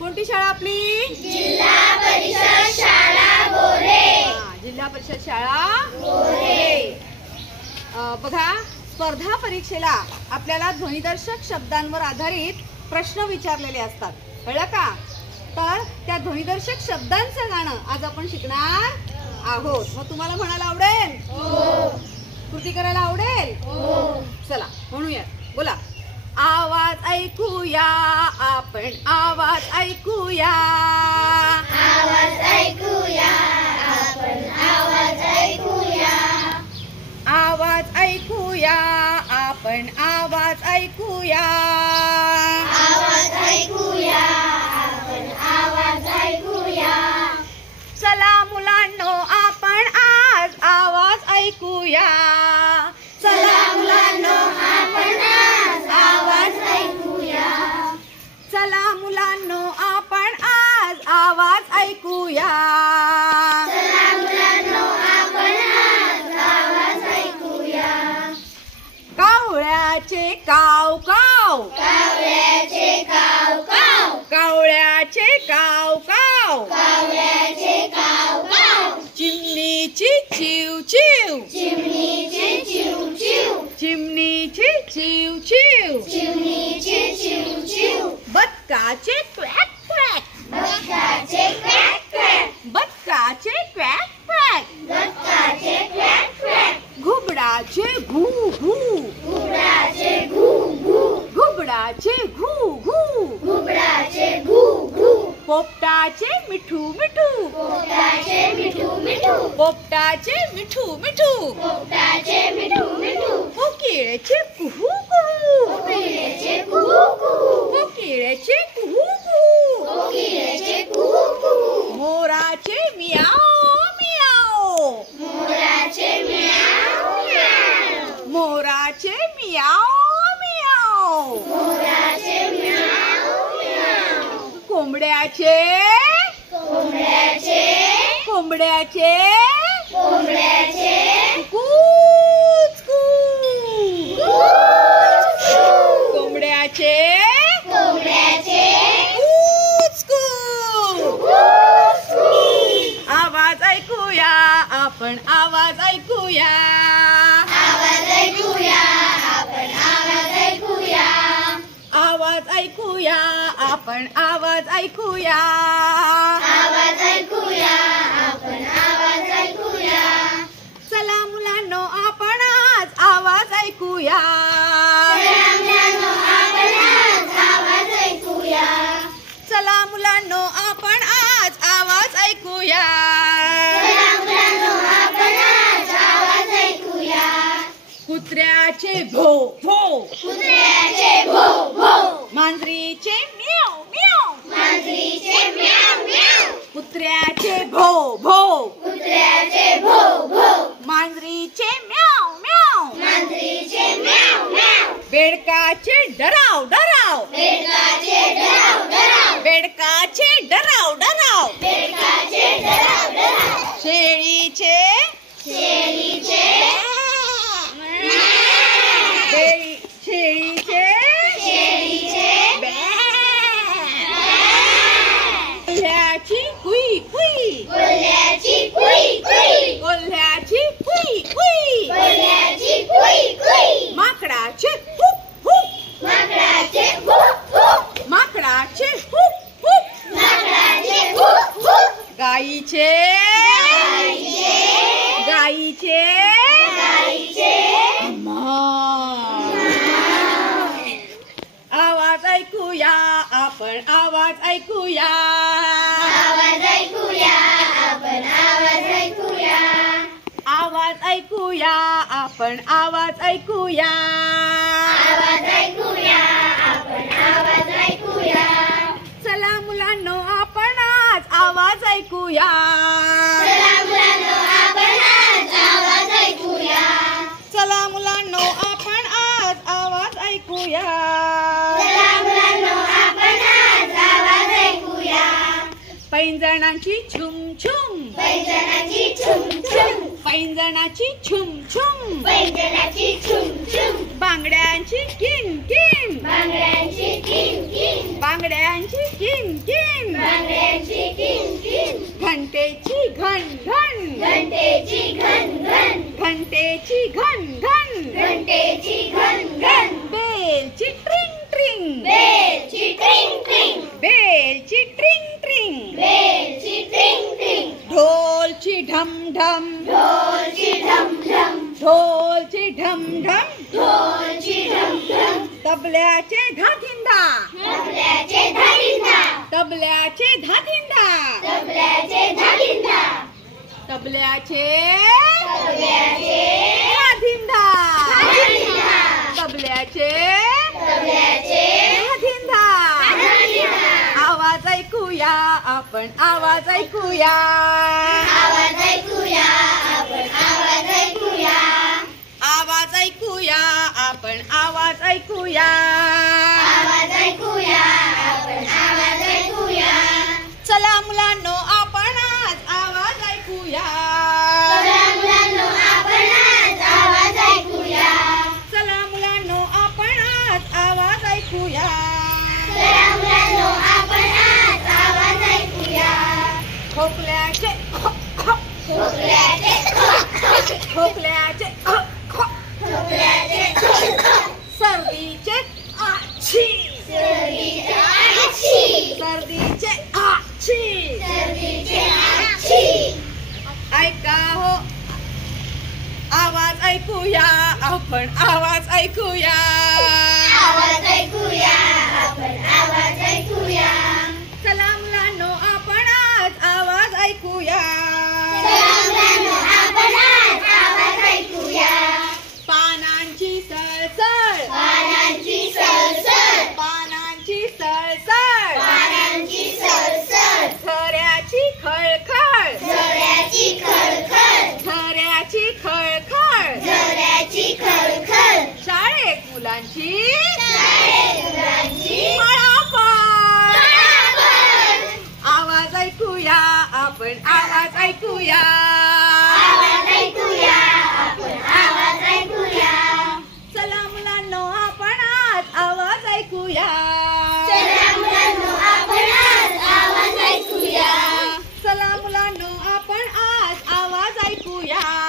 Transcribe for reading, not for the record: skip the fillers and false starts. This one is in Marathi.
कोणती शाळा आपली? जिल्हा परिषद शाळा बोरे. जिल्हा परिषद शाळा बोरे. बघा, स्पर्धा परीक्षेला आपल्याला ध्वनिदर्शक शब्दांवर आधारित प्रश्न विचारलेले असतात, कळलं का? तर त्या ध्वनिदर्शक शब्दांचं गाणं आज आपण शिकणार आहोत. मग तुम्हाला म्हणायला आवडेल? हो. कृती करायला आवडेल? हो. चला म्हणूया. बोला. आवाज ऐकूया आपण, आवाज ऐकूया. आवाज ऐकूया आपण, आवाज ऐकूया. आवाज ऐकूया आपण, आवाज ऐकूया. आवाज ऐकूया आपण, आवाज ऐकूया. चला मुलांनो आपण आज आवाज ऐकूया. चला मुलांनो आपण आज आवाज ऐकूया. चला मुलांनो आपण आज आवाज ऐकूया. चला मुलांनो आपण आज आवाज ऐकूया. कावळ्याचे काव काव, कावळ्याचे काव काव, कावळ्याचे काव काव. कावळ्याचे काव काव. चिमणीची चिव चिव, चिमणीचे चिव चिव, चिमणीची चिव चिव. चिमणीचे चिव चिव. बदकाचे क्वॅक क्वॅक, बदकाचे क्वॅक क्वॅक, बदकाचे क्वॅक क्वॅक. बदकाचे क्वॅक क्वॅक. घुबडाचे घू घू, घुबडाचे घू घू, घुबडाचे घू घू. घुबडाचे घू घू. पोपटाचे मिठू मिठू, पोपटाचे मिठू मिठू, पोपटाचे मिठू मिठू. पोपटाचे मिठू मिठू. कोकिळेचे कुहू कुहू, कोकिळेचे कुहू कुहू, कोकिळेचे कुहू कुहू. कोकिळेचे कुहू कुहू. मोराचे मियाव मियाव, मोराचे म्याव म्याव, मोराचे मियाव मियाव. मोराचे म्याव म्याव. कोंबड्याचे कोंबड्याचे कोंबड्याचे कोंबड्याचे कूच कूच. कोंबड्याचे कोंबड्याचे कूच कूच. आवाज ऐकूया आपण, आवाज ऐकूया. आवाज ऐकूया आपण, आवाज ऐकूया. आवाज ऐकूया आपण, आवाज ऐकूया. आवाज ऐकूया आपण, आवाज ऐकूया. चला मुलांनो आपण आज आवाज ऐकूया. चला मुलांनो आपण आज आवाज ऐकूया. चला मुलांनो आपण आज आवाज ऐकूया. चला मुलांनो आपण आज आवाज ऐकूया. कुत्र्याचे भो भो, कुत्र्याचे भो भो, मांजरीचे म्याव म्याव. मांजरीचे म्याव म्याव, कुत्र्याचे भो भो, कुत्र्याचे भो भो, मांजरीचे म्याव म्याव. मांजरीचे म्याव म्याव. बेडकाचे डराव डराव, बेडकाचे डराव डराव, बेडकाचे डराव डराव. बेडकाचे डराव डराव. शेळीचे शेळीचे शेळीचे शेळीचे कोल्ह्याची कुई कुई, कोल्ह्याची कुई कुई, कोल्ह्याची कुई कुई. कोल्ह्याची कुई कुई. माकडाचे हुप हुप, माकडाचे हुप हुप, माकडाचे हुप हुप. माकडाचे हुप हुप. गाईचे गाईचे गाईचे गाईचे आवाज ऐकूया आपण, आवाज ऐकूया. आवाज ऐकूया आपण, आवाज ऐकूया. आवाज ऐकूया आपण, आवाज ऐकूया. आवाज ऐकूया आपण, आवाज ऐकूया. चला मुलांनो आपण आज आवाज ऐकूया. चला मुलांनो आपण आज आवाज ऐकूया. चला मुलांनो आपण आज आवाज ऐकूया. चला मुलांनो आपण आज आवाज ऐकूया. पैंजणाची छुम छुम, पैंजणाची छुम छुम, पैंजणाची छुम छुम. पैंजणाची छुम छुम, बांगड्यांची किन किन, बांगड्यांची किन किन, बांगड्यांची किन किन. घन घन, घंटेची घन घन, घंटेची घन घन, घंटेची घन घन, बेलची ट्रिंग ट्रिंग, बेलची ट्रिंग ट्रिंग, बेलची ट्रिंग ट्रिंग, बेलची ट्रिंग ट्रिंग, ढोलची ढम ढम, ढोलची ढम ढम, ढोलची ढम ढम, ढोलची ढम ढम, तबल्याचे धाधिंदा, तबल्याचे धाडिंदा, तबल्याचे धाधिंदा, तबल्याचे धाडिंदा, तबल्याचे तबल्याचे धाधिंदा, धाडिंदा, तबल्याचे तबल्याचे धाधिंदा. धाडिंदा. आवाज ऐकूया आपण, आवाज ऐकूया, आवाज ऐकूया आपण, आवाज ऐकूया, आवाज ऐकूया आपण, आवाज ऐकूया. आवाज ऐकूया आपण, आवाज ऐकूया. चला मुलांनो आपण आज आवाज ऐकूया, चला मुलांनो आपण आज आवाज ऐकूया, चला मुलांनो आपण आज आवाज ऐकूया. चला मुलांनो आपण आज आवाज ऐकूया. खोकल्याचे खोकल्याचे खोकल्याचे खोकल्याचे सर्दीचे आच्छी, सर्दीचे आच्छी, सर्दीचे आच्छी. सर्दीचे आच्छी. ऐका हो, आवाज ऐकूया आपण, आवाज ऐकूया. आवाज ऐकूया आपण, आवाज ऐकूया. चला मुलांनो आपण आज आवाज ऐकूया. चला मुलांनो आपण आज आवाज ऐकूया. पानांची सळसळ, पानांची सळसळ, पानांची सळसळ, पानांची सळसळ, झऱ्याची खळखळ, झऱ्याची खळखळ, झऱ्याची खळखळ. झऱ्याची खळखळ. शाळेत मुलांची शाळेत मुलांची पळापळ. पळापळ. आवाज ऐकूया आपण, आवाज ऐकूया. आवाज ऐकूया आपण, आवाज ऐकूया. चला मुलांनो आपण आज आवाज ऐकूया. चला मुलांनो आपण आज आवाज ऐकूया. चला मुलांनो आपण आज आवाज ऐकूया.